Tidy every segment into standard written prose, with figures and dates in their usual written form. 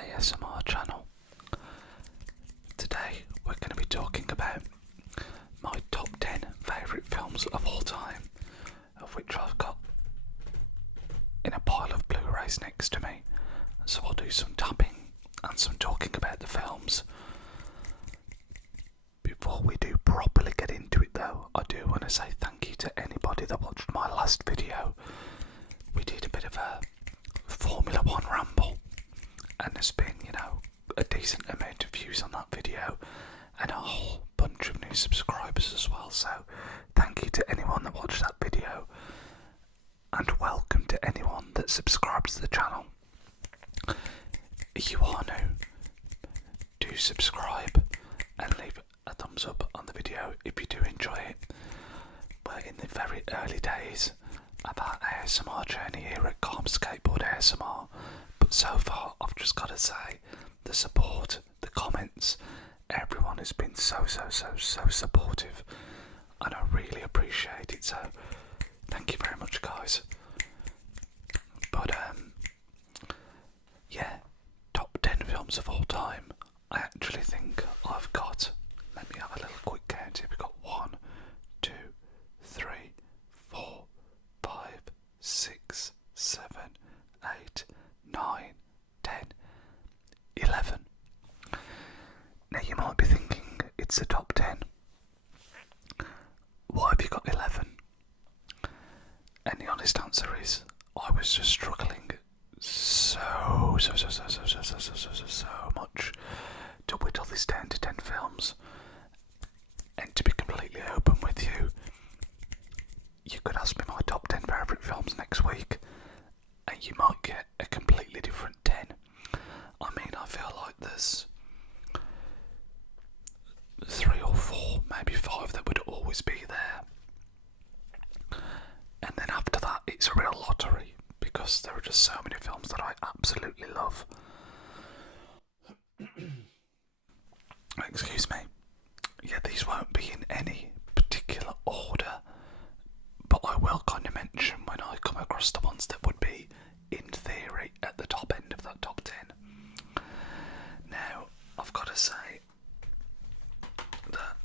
ASMR channel. Today we're going to be talking about my top 10 favourite films of all time, of which I've got in a pile of Blu-rays next to me. So I'll do some tapping and some talking about the films. Before we do properly get into it though, I do want to say thank you to anybody that watched my last video. We did a bit of a Formula 1 ramble, and there's been, a decent amount of views on that video and a whole bunch of new subscribers as well, so thank you to anyone that watched that video, and welcome to anyone that subscribes to the channel. If you are new, do subscribe and leave a thumbs up on the video if you do enjoy it. We're in the very early days of our ASMR journey here at Skateboard ASMR, but so far I've just got to say the support, the comments, everyone has been so supportive, and I really appreciate it, so thank you very much guys. But top 10 films of all time. I actually think I've got, let me have a little quick count here. We've got 1, 2, 3, 4, 5, 6, 7, 8, 9, 10, 11. Now you might be thinking it's a top 10. Why have you got 11? And the honest answer is I was just struggling so much to whittle this down to 10 films. And to be completely open with you, you could ask me my top 10 favourite films next week and you might get a completely different 10. I mean, I feel like there's 3 or 4, maybe 5 that would always be there. And then after that, it's a real lottery because there are just so many films that I absolutely love. Excuse me. Yeah, these won't be in any particular order, but I will kind of mention when I come across the ones that would be, in theory, at the top end of that top 10. Now, I've got to say that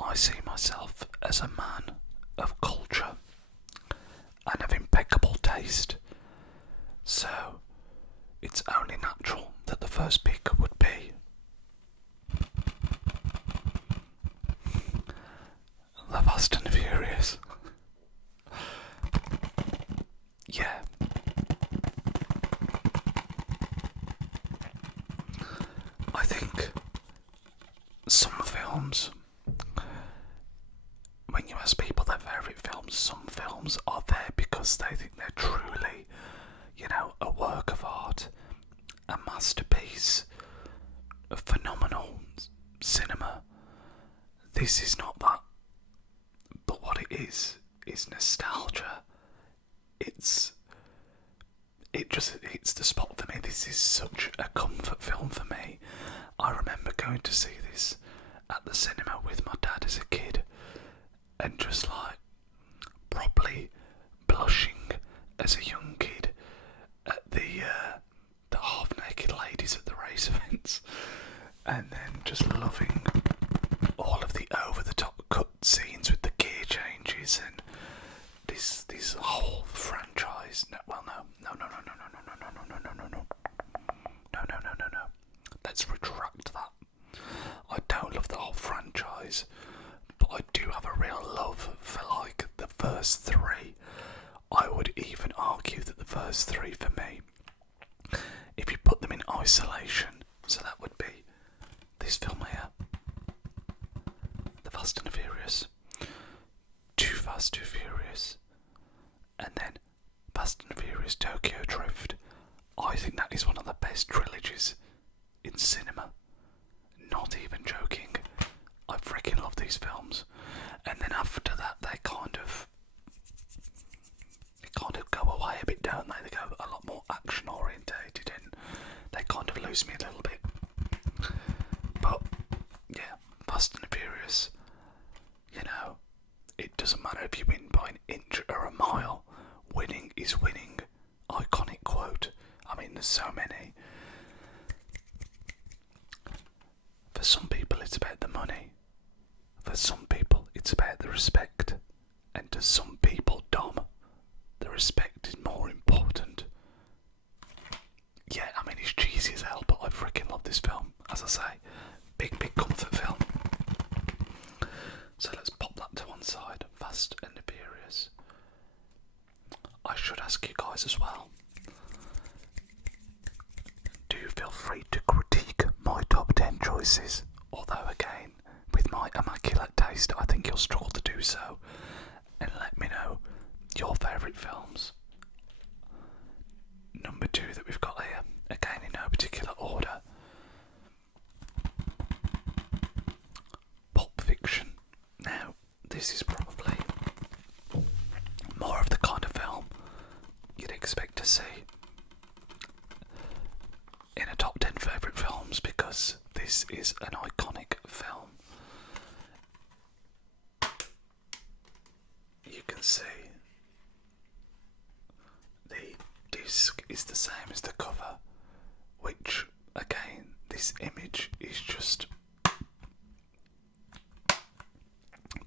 I see myself as a man of culture and of impeccable taste, so it's only natural that the first pick would be The Fast and Furious. Yeah. I think some films, when you ask people their favourite films, some films are there because they think they're truly, a work of art, a masterpiece, a phenomenal cinema. This is not that, but what it is nostalgia. It just hits the spot for me. This is such a comfort film for me. I remember going to see this at the cinema with my dad as a kid and just like properly blushing as a young kid at the half-naked ladies at the race events, and then just loving all of the over-the-top cut scenes with the gear changes and this whole franchise. No. Let's retract that. I don't love the whole franchise, but I do have a real love for like the first 3. I would even argue that the first 3 for me, if you put them in isolation, so that would be this film here, The Fast and the Furious, Too Fast, Too Furious, and then Fast and Furious Tokyo Drift. I think that is one of the best trilogies in cinema. Not even joking. I freaking love these films. And then after that, they kind of go away a bit, don't they? They go a lot more action orientated and they kind of lose me a little bit. But yeah, Fast and Furious, it doesn't matter if you win by an inch or a mile, winning is winning. Iconic quote. I mean, there's so many. For some people it's about the money. For some people it's about the respect. And to some people, Dom, the respect is more important. Yeah, I mean, it's cheesy as hell, but I freaking love this film. As I say, big comfort film. So let's pop that to one side. Fast and the Furious. I should ask you guys as well. Do feel free to critique my top 10 choices. Although again, with my immaculate taste, I think you'll struggle to do so. And let me know your favourite films. Number 2 that we've got here, again in no particular order. Pulp Fiction. Now, this is probably more of the kind of film you'd expect to see in a top 10 favourite films, because this is an iconic film. You can see the disc is the same as the cover, which again, this image is just,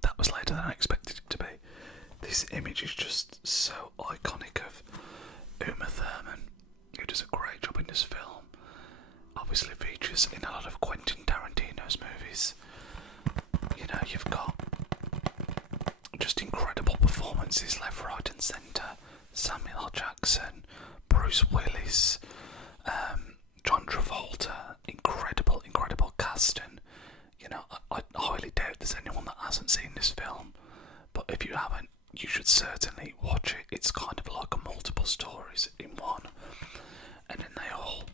that was later than I expected it to be. This image is just so iconic of Uma Thurman, who does a great job in this film. Obviously features in a lot of Quentin Tarantino's movies. You know, you've got just incredible performances left, right and centre. Samuel L. Jackson, Bruce Willis, John Travolta, incredible casting. You know, I highly doubt there's anyone that hasn't seen this film, but if you haven't, you should certainly watch it. It's kind of like multiple stories in one, and then they all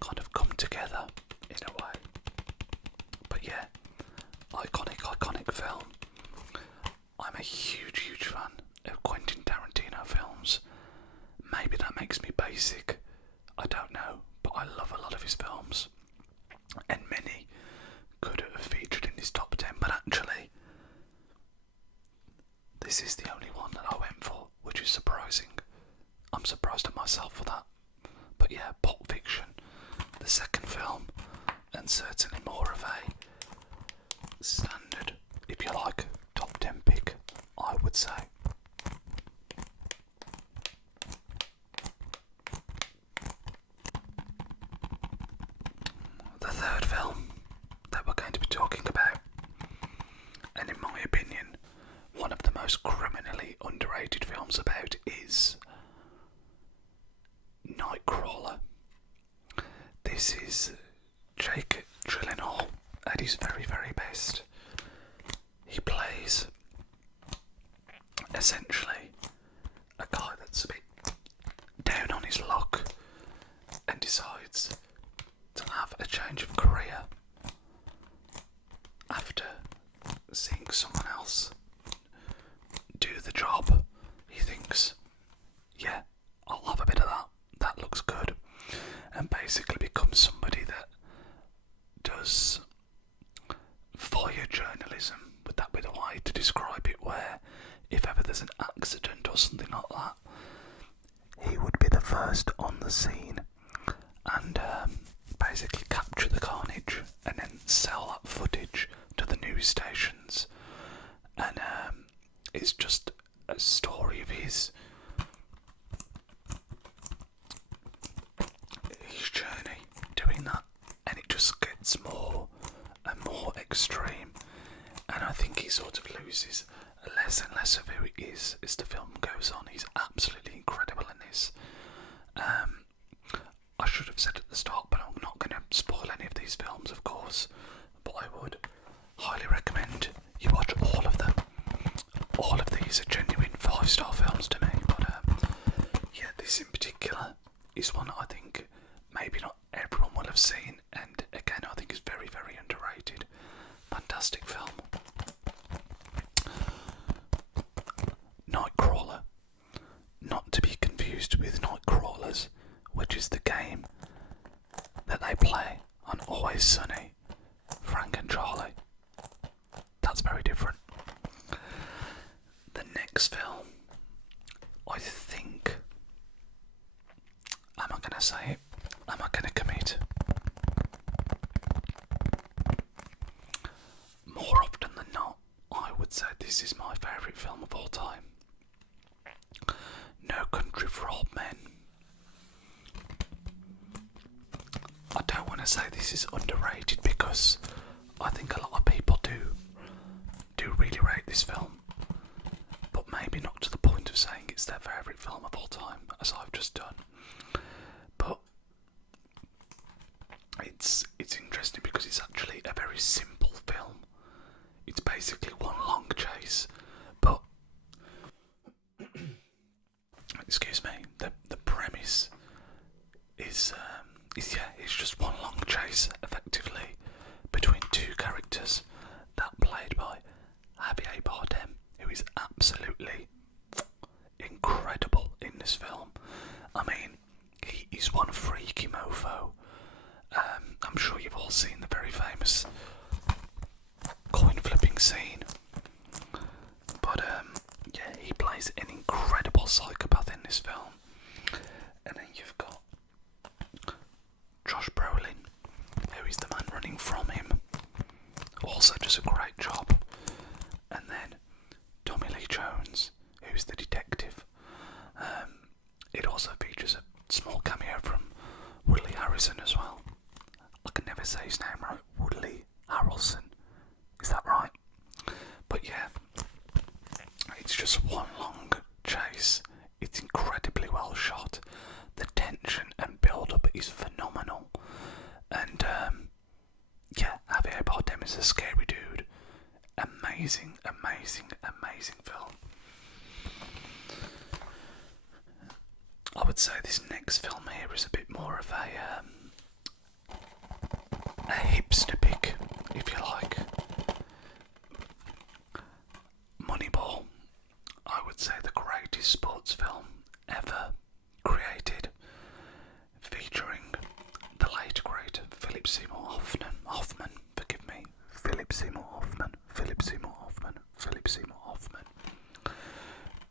kind of come together in a way. But yeah, iconic film. I'm a huge fan of Quentin Tarantino films. Maybe that makes me basic, I don't know, but I love a lot of his films, and many could have featured in this top 10, but actually this is the only one that I went for, which is surprising. I'm surprised at myself for that. But yeah, Pulp Fiction, the second film, and certainly more of a standard, if you like, top 10 pick, I would say. The third film that we're going to be talking about, and in my opinion, one of the most criminally underrated films about, is Nightcrawler. This is Jake Gyllenhaal at his very best. He plays essentially a guy that's a bit down on his luck and decides to have a change of career after seeing someone else do the job. He thinks, yeah, I'll have a bit of that. That looks good. And basically becomes somebody that does fire journalism. Would that be the way to describe it? Where if ever there's an accident or something like that, he would be the first on the scene and basically capture the carnage and then sell that footage to the news stations. And it's just a story of his journey doing that, and it just gets more and more extreme, and I think he sort of loses less and less of who he is as the film goes on. He's absolutely incredible in this. I should have said at the start, but I'm not going to spoil any of these films, of course, but I would highly recommend you watch all of them. All of these are genuine 5-star films to me, but yeah, this in particular is one I think maybe not everyone will have seen, and again I think is very underrated. Fantastic film. Nightcrawler, not to be confused with Nightcrawlers, which is the game that they play on Always Sunny, Frank and Charlie. That's very different. The next film, I think, am I going say it? Am I going to commit? More often than not, I would say this is my favourite film of all time. No Country for Old Men. I don't want to say this is underrated because I think a lot of people do really rate this film, but maybe not to the point of saying it's their favourite film of all time, as I've just done. But it's interesting because it's actually a very simple film. It's basically one long chase, but excuse me, the premise is it's just one long chase, effectively, between two characters that played by Javier Bardem, who is absolutely incredible in this film. I mean, he is one freaky mofo. I'm sure you've all seen the very famous coin flipping scene, but yeah, he plays an incredible psychopath in this film. And then you've got Josh Brolin, who is the man running from him, also does a great job. And then Tommy Lee Jones, who's the detective. It also features a small cameo from Woodley Harrison as well. I can never say his name right. Woodley Harrelson. Is that right? But yeah, it's just one long chase. It's incredibly well shot. The tension and build-up is phenomenal. And yeah, Javier Bardem is a scary dude. Amazing, amazing, amazing film. I would say this next film here is a bit more of a hipster pick, if you like. Moneyball, I would say the greatest sports film ever created, featuring the late great Philip Seymour Hoffman,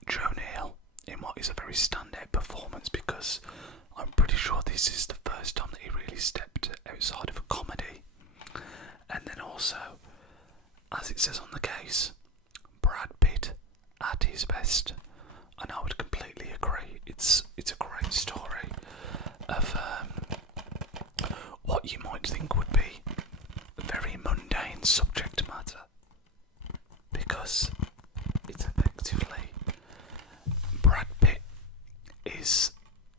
Joe Neal in what is a very standout performance, because I'm pretty sure this is the first time that he really stepped outside of a comedy. And then also, as it says on the case, Brad Pitt at his best. And I would completely agree. It's a great story of what you might think would be a very mundane subject matter, because it's effectively Brad Pitt is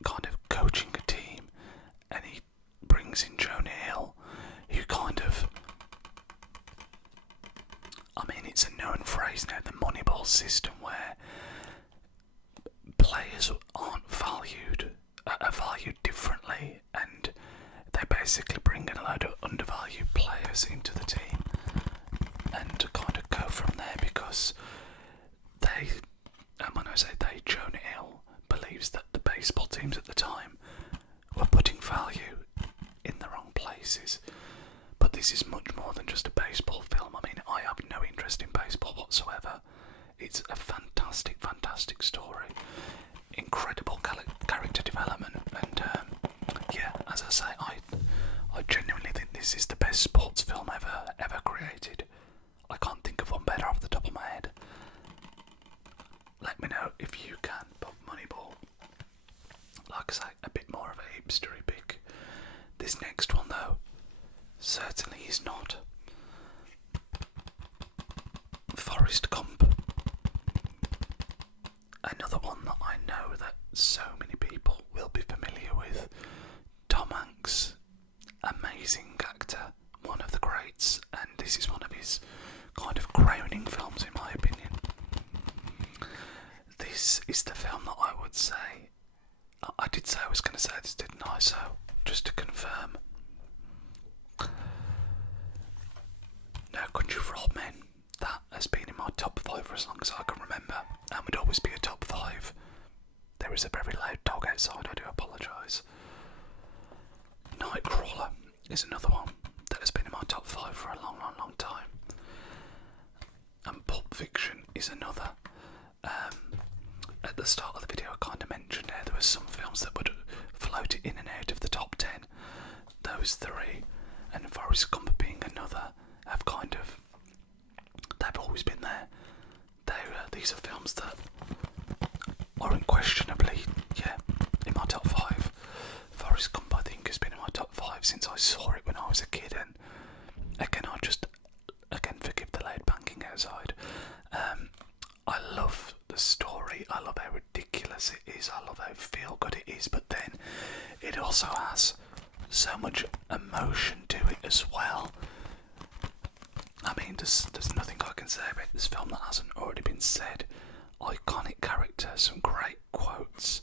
kind of coaching a team, and he brings in Joe Neal, who kind of, I mean, it's a known phrase now, the Moneyball system, where players aren't valued, are valued differently, and they basically bring in a load of undervalued players into the team and kind of go from there, because they, and when I say they, Joe Neal believes that the baseball teams at the time were putting value in the wrong places. But this is much more than just a baseball film. I mean, I have no interest in baseball whatsoever. It's a fantastic, fantastic story. Incredible character development. And yeah, as I say, I genuinely think this is the best sports film ever created. I can't think of one better off the top of my head. Let me know if you can. But Moneyball, like I say, a bit more of a hipstery pick. This next one, though, certainly is not. Forrest Gump. Another one that I know that so many people will be familiar with. Tom Hanks, amazing actor, one of the greats, and this is one of his kind of crowning films in my opinion. This is the film that I would say, I did say I was going to say this, didn't I? So, just to confirm. No Country for Old Men. That has been in my top 5 for as long as I can remember, and would always be a top 5. There is a very loud dog outside, I do apologise. Nightcrawler is another one that has been in my top 5 for a long, long, long time. And Pulp Fiction is another. At the start of the video I kind of mentioned there were some films that would float in and out since I saw it when I was a kid, and again, forgive the loud banking outside. I love the story, I love how ridiculous it is, I love how feel good it is, but then it also has so much emotion to it as well. I mean, there's nothing I can say about this film that hasn't already been said. Iconic character, some great quotes.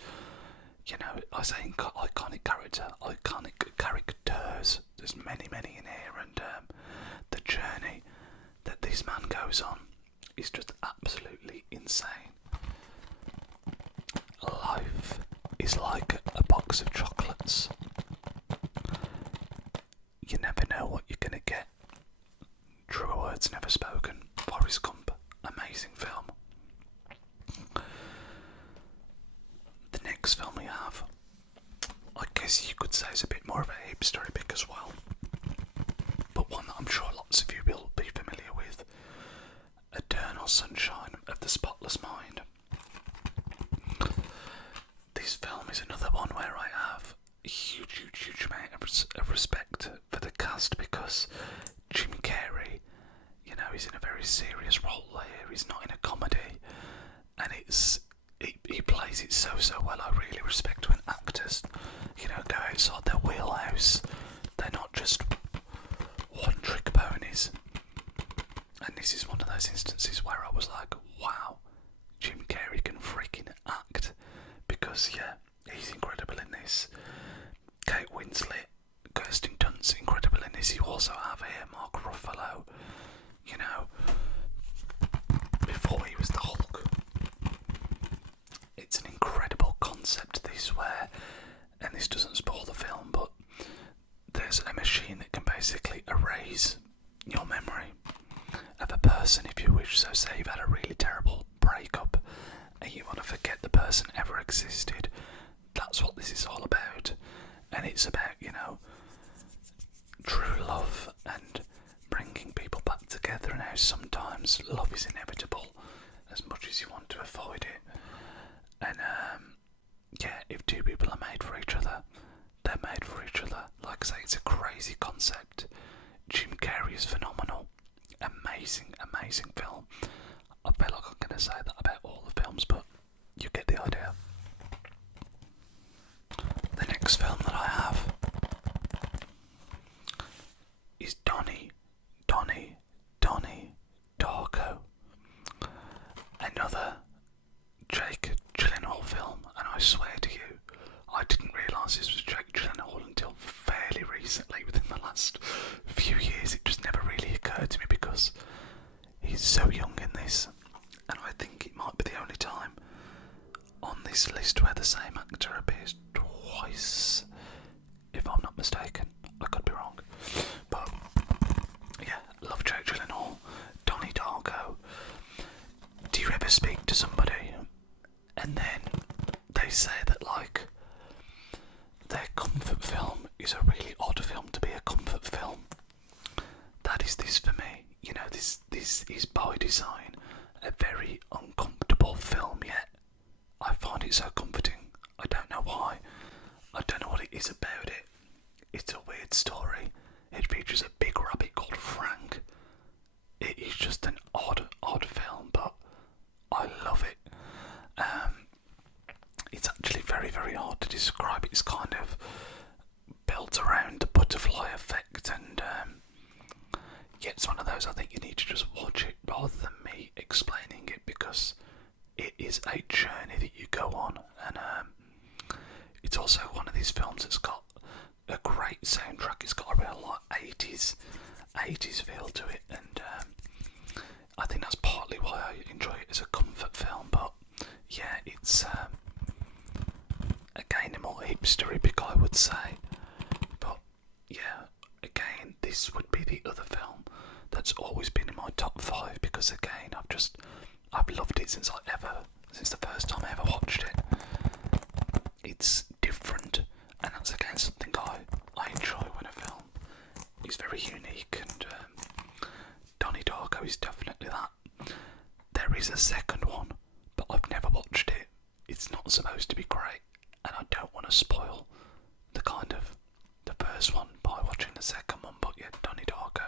You know, I say iconic character, iconic characters. There's many in here, and the journey that this man goes on is just absolutely insane. Life is like a box of chocolates. You never know what you're gonna get. Truer words never spoken. Forrest Gump, amazing film. The next film we have, I guess you could say is a bit more of a hipster pick as well, but one that I'm sure lots of you will be familiar with. Eternal Sunshine of the Spotless Mind. This film is another one where I have a huge amount of respect for the cast, because Jim Carrey, you know, he's in a very serious role here, he's not in a comedy, and he plays it so well. I really respect when actors, you know, go outside their wheelhouse. They're not just one-trick ponies. And this is one of those instances where I was like, wow, Jim Carrey can freaking act. Because, yeah, he's incredible in this. Kate Winslet, Kirsten Dunst, incredible in this. You also have here Mark Ruffalo, you know, before he was the Hulk. It's an incredible concept, this, where, and this doesn't spoil the film, but there's a machine that can basically erase your memory of a person if you wish. So say you've had a really terrible breakup and you want to forget the person ever existed. That's what this is all about. And it's about, you know, true love and bringing people back together, and how sometimes love is inevitable as much as you want to avoid it. And yeah, if two people are made for each other, they're made for each other. Like I say, it's a crazy concept. Jim Carrey is phenomenal. Amazing film. I feel like I'm going to say that about all the films, but you get the idea. The next film that I have is Donnie Darko. Another Jake Gyllenhaal film, and I swear to you, I didn't realise this was Jake Gyllenhaal until fairly recently, within the last few years. It just never really occurred to me because he's so young in this, and I think it might be the only time on this list where the same actor appears twice, if I'm not mistaken. I could be wrong, but yeah, love Jake Gyllenhaal. Donnie Darko. Do you ever speak to somebody and then they say that, like, their comfort film is a really odd film to be a comfort film? That is this for me. You know, this is by design a very uncomfortable film, yet I find it so comforting. I don't know why. I don't know what it is about it. It's a weird story. It features a big rabbit called Frank. It is just an odd film, but I love it. It's actually very hard to describe. It's kind of built around the butterfly effect, and yeah, it's one of those, I think you need to just watch it rather than me explaining it, because it is a journey that you go on, and it's also one of these films that's got a great soundtrack. It's got a real, like, 80s feel to it, and I think that's partly why I enjoy it as a comfort film. But yeah, it's again a more hipstery pick, I would say. But yeah, again, this would be the other film that's always been in my top 5, because again, I've loved it since the first time I ever watched it. It's different, and that's again something I enjoy when a film is very unique, and Donnie Darko is definitely that. There is a second one, but I've never watched it. It's not supposed to be great, and I don't want to spoil the first one by the second one, but yeah, Donnie Darko.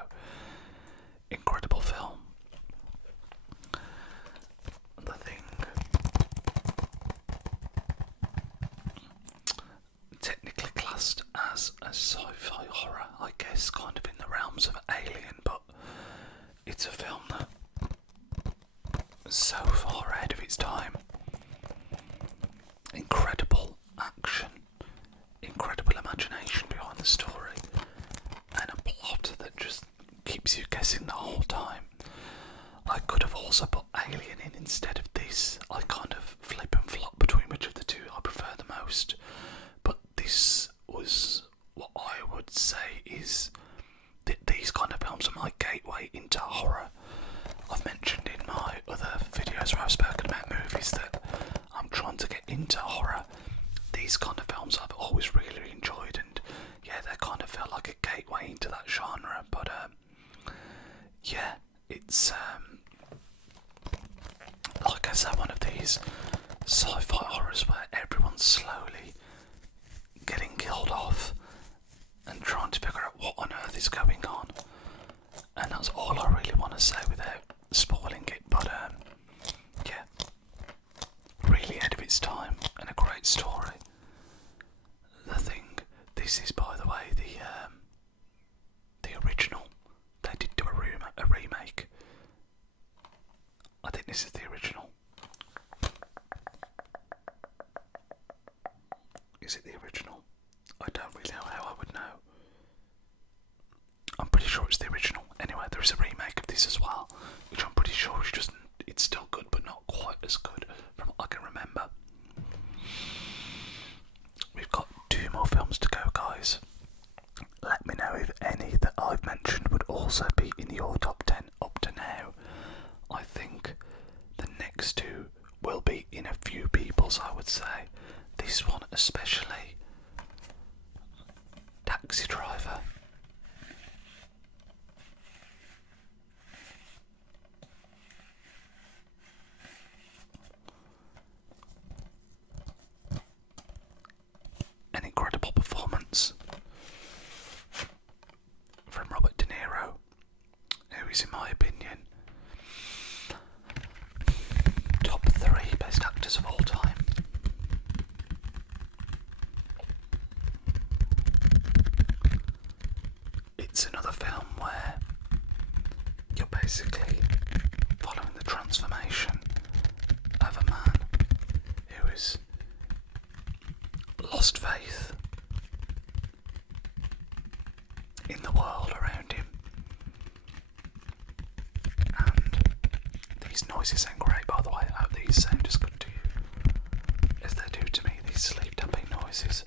Incredible film. The Thing. Technically classed as a sci-fi horror, I guess, kind of in the realms of Alien, but it's a film that is so far ahead of its time. Incredible action, incredible imagination behind the story, and a plot that just keeps you guessing the whole time. I could have also put Alien in instead of this. I kind of flip and flop between which of the two I prefer the most, but this was what I would say is these kind of films are my gateway into horror. I've mentioned in my other videos where I've spoken about movies that I'm trying to get into horror. These kind of films I've always really enjoyed, and yeah, they kind of felt like a gateway into that genre. But yeah, it's like I said, one of these sci-fi horrors where everyone's slowly getting killed off and trying to figure out what on earth is going on. And that's all I really want to say without spoiling it. But yeah, really ahead of its time and a great story. The Thing. This is, by the way, the original. They did do a remake. I think this is the original. Is it the original? I don't really know how I would know. I'm pretty sure it's the original. Anyway, there is a remake of this as well, which I'm pretty sure is just, it's still good, but not quite as good from what I can remember. We've got 2 more films to go, guys. Let me know if any that I've mentioned would also be in your top 10 up to now. I think the next 2 will be in a few people's, I would say. This one especially. Taxi Driver. An incredible performance from Robert De Niro, who is, in my opinion, top 3 best actors of all time. It's another film where you're basically following the transformation of a man who has lost faith in the world around him. And these noises sound great, by the way. I hope these sound as good to you as they do to me, these sleep tapping noises.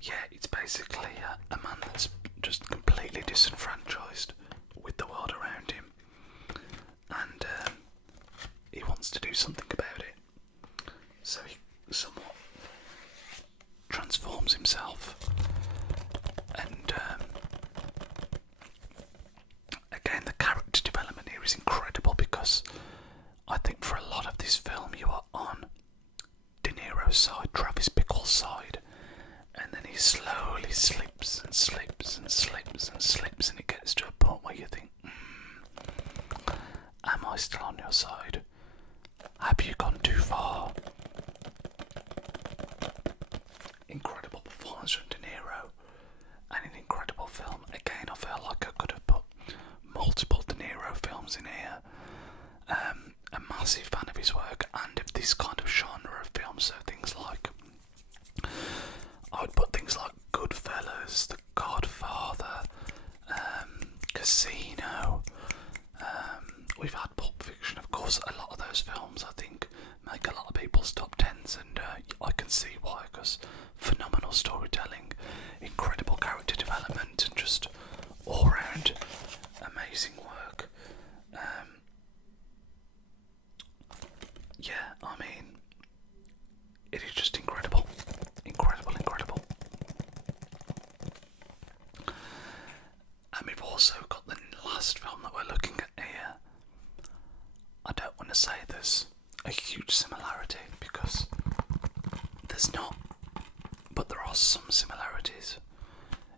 Yeah, it's basically a man that's just completely disenfranchised with the world around him, and he wants to do something about it. So he somewhat transforms himself, and again, the character development here is incredible, because I think for a lot of this film you are on De Niro's side, Travis Bickle's side, and then he slowly slips and slips and slips and slips, and it gets to a point where you think, am I still on your side? Have you gone too far? Incredible performance from De Niro, and an incredible film. Again, I feel like I could have put multiple De Niro films in here. A massive fan of his work and of this kind of genre of films, so things like, I would put things like Goodfellas, The Godfather, Casino. We've had Pulp Fiction, of course. A lot of those films, I think, make a lot of people's top 10s, and I can see why, because phenomenal storytelling, incredible character development, and just all-round amazing work. Yeah, I mean, it is just incredible. Incredible. And we've also got the last film that we're looking at here. I don't want to say the there's a huge similarity, because there's not, but there are some similarities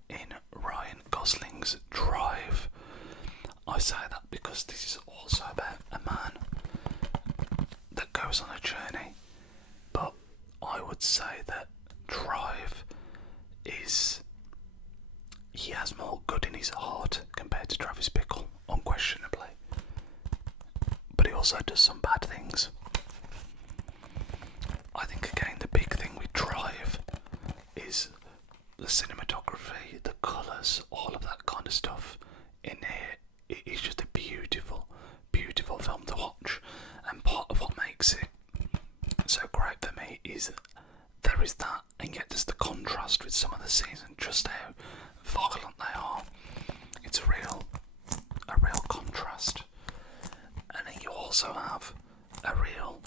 in Ryan Gosling's Drive. I say that because this is also about a man that goes on a journey, but I would say that Drive is, he has more good in his heart compared to Travis Bickle, unquestionably, but he also does some bad things. I think again the big thing with Drive is the cinematography, the colours, all of that kind of stuff in here. It is just a beautiful, beautiful film to watch, and part of what makes it so great for me is there is that, and yet there's the contrast with some of the scenes and just how violent they are. It's a real contrast. And then you also have a real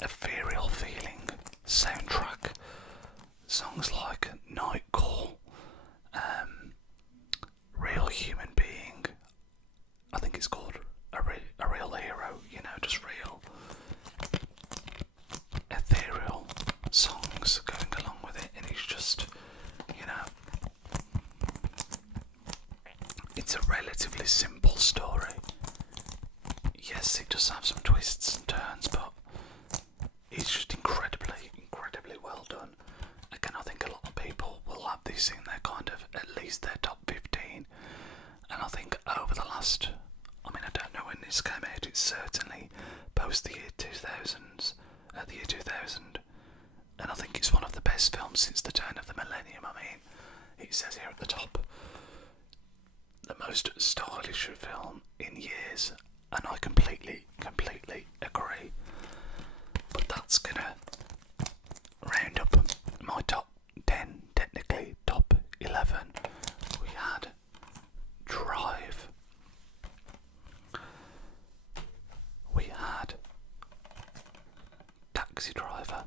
ethereal feeling soundtrack. Songs like Nightcrawler, Real Human Being, I think it's called a Real Hero, you know, just real ethereal songs going along with it, and it's just, you know, it's a relatively simple story. Yes, it does have some twists and turns, but it's just incredibly well done. Again, I think a lot of people will have this in their kind of, at least their top 15, and I think over the last, I mean, I don't know when this came out, it's certainly post the year 2000s, the year 2000, and I think it's one of the best films since the turn of the millennium. I mean, it says here at the top, the most stylish film in years, and I completely agree. But that's gonna round up my top 10, technically top 11. We had Drive, we had Taxi Driver,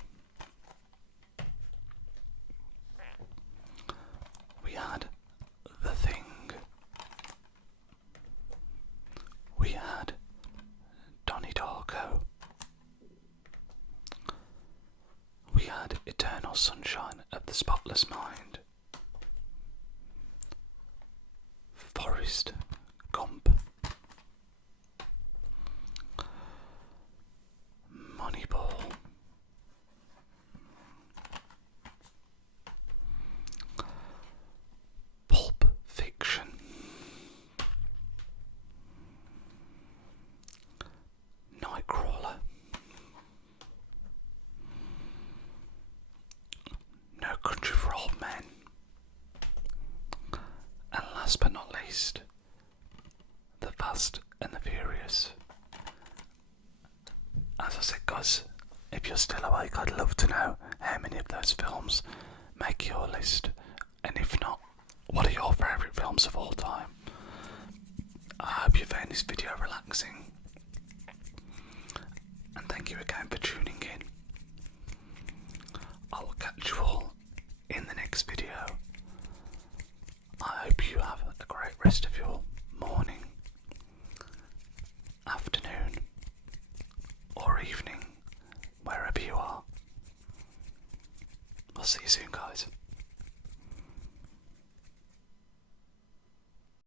we had The Thing, we had Donnie Darko, we had Eternal Sunshine of the Spotless Mind, Forrest Gump, Moneyball, Pulp Fiction, Nightcrawler, No Country for Old Men, and last but not least, The Fast and the Furious. As I said, guys, if you're still awake, I'd love to know how many of those films make your list, and if not, what are your favourite films of all time? I hope you found this video relaxing, and thank you again for tuning in. I will catch you all in the next video. I hope you have a great rest of your morning, afternoon, or evening, wherever you are. I'll see you soon, guys.